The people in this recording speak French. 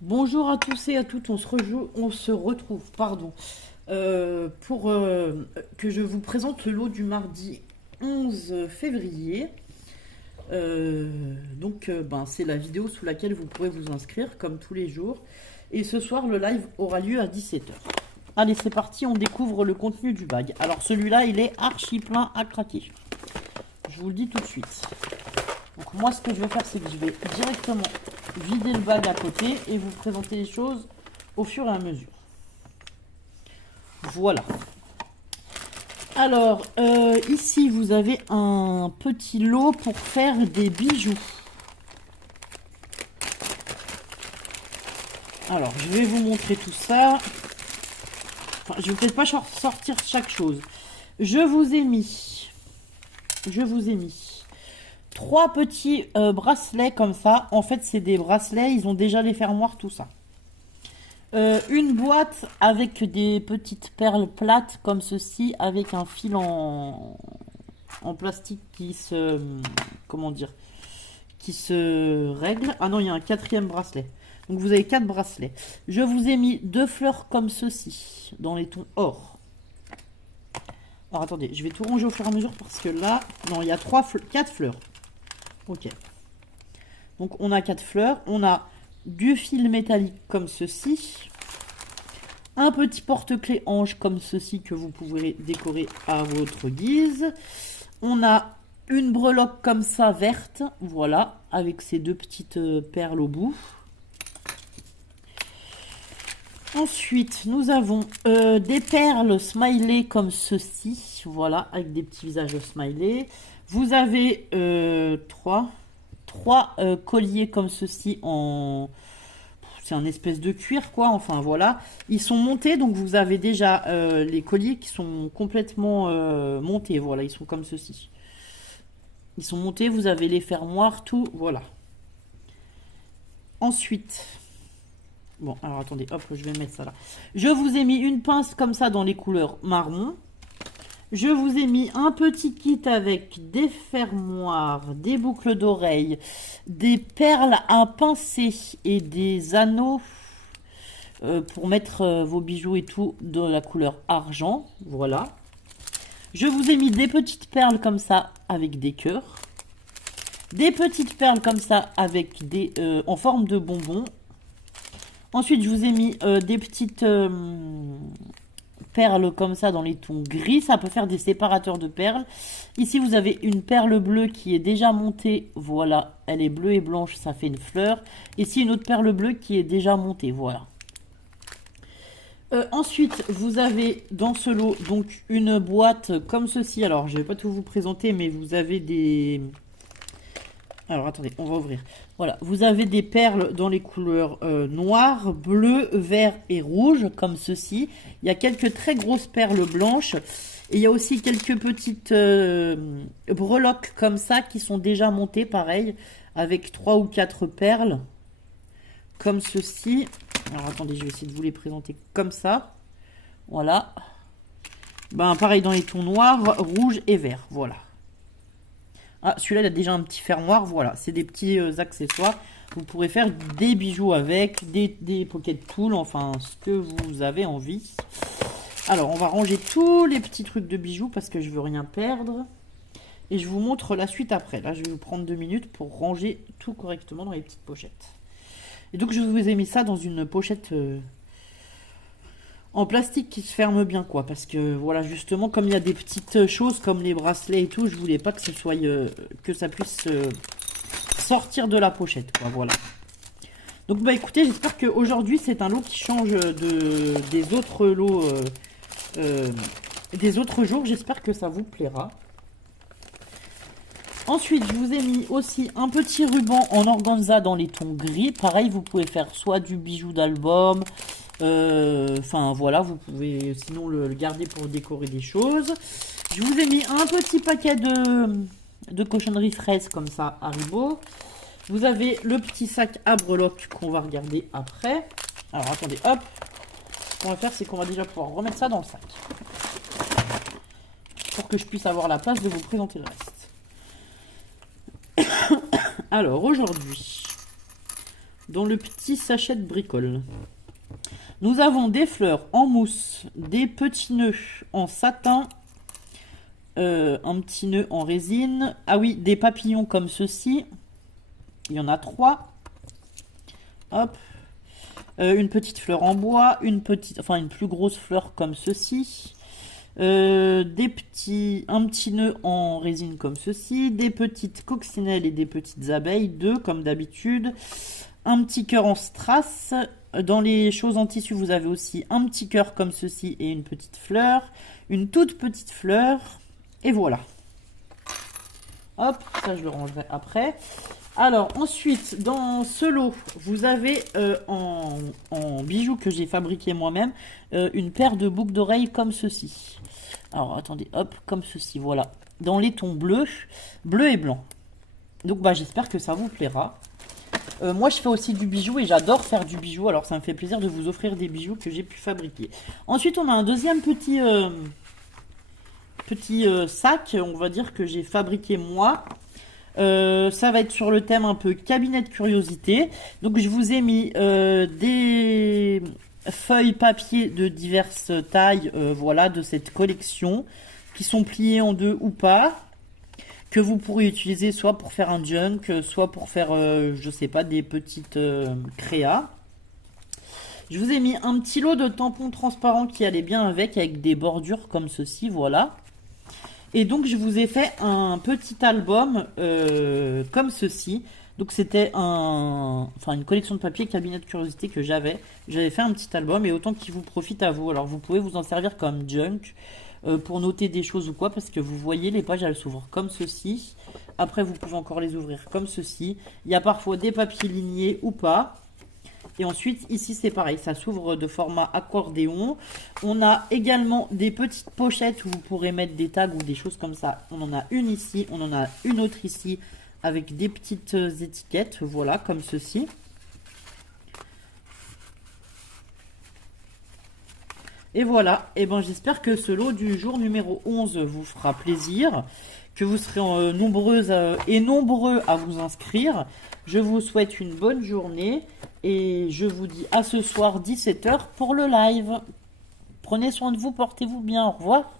Bonjour à tous et à toutes, on se retrouve, pour que je vous présente le lot du mardi 11 février. C'est la vidéo sous laquelle vous pourrez vous inscrire, comme tous les jours. Et ce soir, le live aura lieu à 17 heures. Allez, c'est parti, on découvre le contenu du bag. Alors celui-là, il est archi plein à craquer. Je vous le dis tout de suite. Donc moi, ce que je vais faire, c'est que je vais directement vider le bag à côté et vous présenter les choses au fur et à mesure. Voilà. Alors, ici, vous avez un petit lot pour faire des bijoux. Alors, je vais vous montrer tout ça. Enfin, je vais peut-être pas sortir chaque chose. Je vous ai mis 3 petits bracelets comme ça. En fait, c'est des bracelets, ils ont déjà les fermoirs, tout ça. Une boîte avec des petites perles plates comme ceci, avec un fil en plastique qui se... Comment dire? Qui se règle. Ah non, il y a un 4e bracelet. Donc vous avez 4 bracelets. Je vous ai mis 2 fleurs comme ceci, dans les tons or. Alors attendez, je vais tout ranger au fur et à mesure parce que là... Non, il y a 4 fleurs. Ok. Donc on a 4 fleurs. On a du fil métallique comme ceci. Un petit porte-clés ange comme ceci que vous pourrez décorer à votre guise. On a une breloque comme ça verte. Voilà, avec ces 2 petites perles au bout. Ensuite, nous avons des perles smiley comme ceci. Voilà, avec des petits visages smiley. Vous avez 3 colliers comme ceci en... C'est un espèce de cuir quoi, enfin voilà. Ils sont montés, donc vous avez déjà les colliers qui sont complètement montés. Voilà, ils sont comme ceci. Ils sont montés, vous avez les fermoirs, tout, voilà. Ensuite... Bon, alors attendez, hop, je vais mettre ça là. Je vous ai mis une pince comme ça dans les couleurs marron. Je vous ai mis un petit kit avec des fermoirs, des boucles d'oreilles, des perles à pincer et des anneaux pour mettre vos bijoux et tout de la couleur argent. Voilà. Je vous ai mis des petites perles comme ça avec des cœurs. Des petites perles comme ça avec des en forme de bonbons. Ensuite, je vous ai mis des petites perles comme ça dans les tons gris. Ça peut faire des séparateurs de perles. Ici, vous avez une perle bleue qui est déjà montée. Voilà, elle est bleue et blanche, ça fait une fleur. Ici, une autre perle bleue qui est déjà montée. Voilà. Ensuite, vous avez dans ce lot donc une boîte comme ceci. Alors, je ne vais pas tout vous présenter, mais vous avez des... Alors, attendez, on va ouvrir. Voilà, vous avez des perles dans les couleurs noir, bleu, vert et rouge, comme ceci. Il y a quelques très grosses perles blanches. Et il y a aussi quelques petites breloques comme ça qui sont déjà montées, pareil, avec 3 ou 4 perles, comme ceci. Alors, attendez, je vais essayer de vous les présenter comme ça. Voilà. Ben, pareil dans les tons noirs, rouge et vert, voilà. Ah, celui-là, il a déjà un petit fermoir. Voilà, c'est des petits accessoires. Vous pourrez faire des bijoux avec, des pocket tools, enfin, ce que vous avez envie. Alors, on va ranger tous les petits trucs de bijoux parce que je veux rien perdre. Et je vous montre la suite après. Là, je vais vous prendre 2 minutes pour ranger tout correctement dans les petites pochettes. Et donc, je vous ai mis ça dans une pochette... en plastique qui se ferme bien quoi, parce que voilà, justement comme il y a des petites choses comme les bracelets et tout, je voulais pas que ce soit que ça puisse sortir de la pochette quoi, voilà. Donc bah écoutez, j'espère qu'aujourd'hui c'est un lot qui change des autres lots des autres jours. J'espère que ça vous plaira. Ensuite, je vous ai mis aussi un petit ruban en organza dans les tons gris. Pareil, vous pouvez faire soit du bijou d'album, enfin voilà, vous pouvez sinon le garder pour décorer des choses. Je vous ai mis un petit paquet de cochonneries fraises comme ça, Haribo. Vous avez le petit sac à breloques qu'on va regarder après. Alors attendez, hop. Ce qu'on va faire, c'est qu'on va déjà pouvoir remettre ça dans le sac. Pour que je puisse avoir la place de vous présenter le reste. Alors aujourd'hui, dans le petit sachet de bricole. Nous avons des fleurs en mousse, des petits nœuds en satin, un petit nœud en résine. Ah oui, des papillons comme ceci. Il y en a 3. Hop. Une petite fleur en bois, une plus grosse fleur comme ceci. Un petit nœud en résine comme ceci. Des petites coccinelles et des petites abeilles, 2 comme d'habitude. Un petit cœur en strass. Dans les choses en tissu, vous avez aussi un petit cœur comme ceci et une petite fleur. Une toute petite fleur. Et voilà. Hop, ça je le rangerai après. Alors ensuite, dans ce lot, vous avez en bijoux que j'ai fabriqué moi-même, une paire de boucles d'oreilles comme ceci. Alors attendez, hop, comme ceci, voilà. Dans les tons bleus, bleu et blanc. Donc bah j'espère que ça vous plaira. Moi je fais aussi du bijou et j'adore faire du bijou, alors ça me fait plaisir de vous offrir des bijoux que j'ai pu fabriquer. Ensuite on a un deuxième petit sac, on va dire, que j'ai fabriqué moi. Ça va être sur le thème un peu cabinet de curiosité. Donc je vous ai mis des feuilles papier de diverses tailles, voilà, de cette collection, qui sont pliées en 2 ou pas, que vous pourrez utiliser soit pour faire un junk, soit pour faire, je sais pas, des petites créas. Je vous ai mis un petit lot de tampons transparents qui allait bien avec des bordures comme ceci, voilà. Et donc je vous ai fait un petit album comme ceci. Donc c'était une collection de papier cabinet de curiosité que j'avais. J'avais fait un petit album et autant qu'il vous profite à vous. Alors vous pouvez vous en servir comme junk pour noter des choses ou quoi, parce que vous voyez les pages elles s'ouvrent comme ceci. Après vous pouvez encore les ouvrir comme ceci. Il y a parfois des papiers lignés ou pas. Et ensuite, ici, c'est pareil, ça s'ouvre de format accordéon. On a également des petites pochettes où vous pourrez mettre des tags ou des choses comme ça. On en a une ici, on en a une autre ici, avec des petites étiquettes, voilà, comme ceci. Et voilà, et ben j'espère que ce lot du jour numéro 11 vous fera plaisir, que vous serez nombreuses et nombreux à vous inscrire. Je vous souhaite une bonne journée et je vous dis à ce soir 17 h pour le live. Prenez soin de vous, portez-vous bien, au revoir.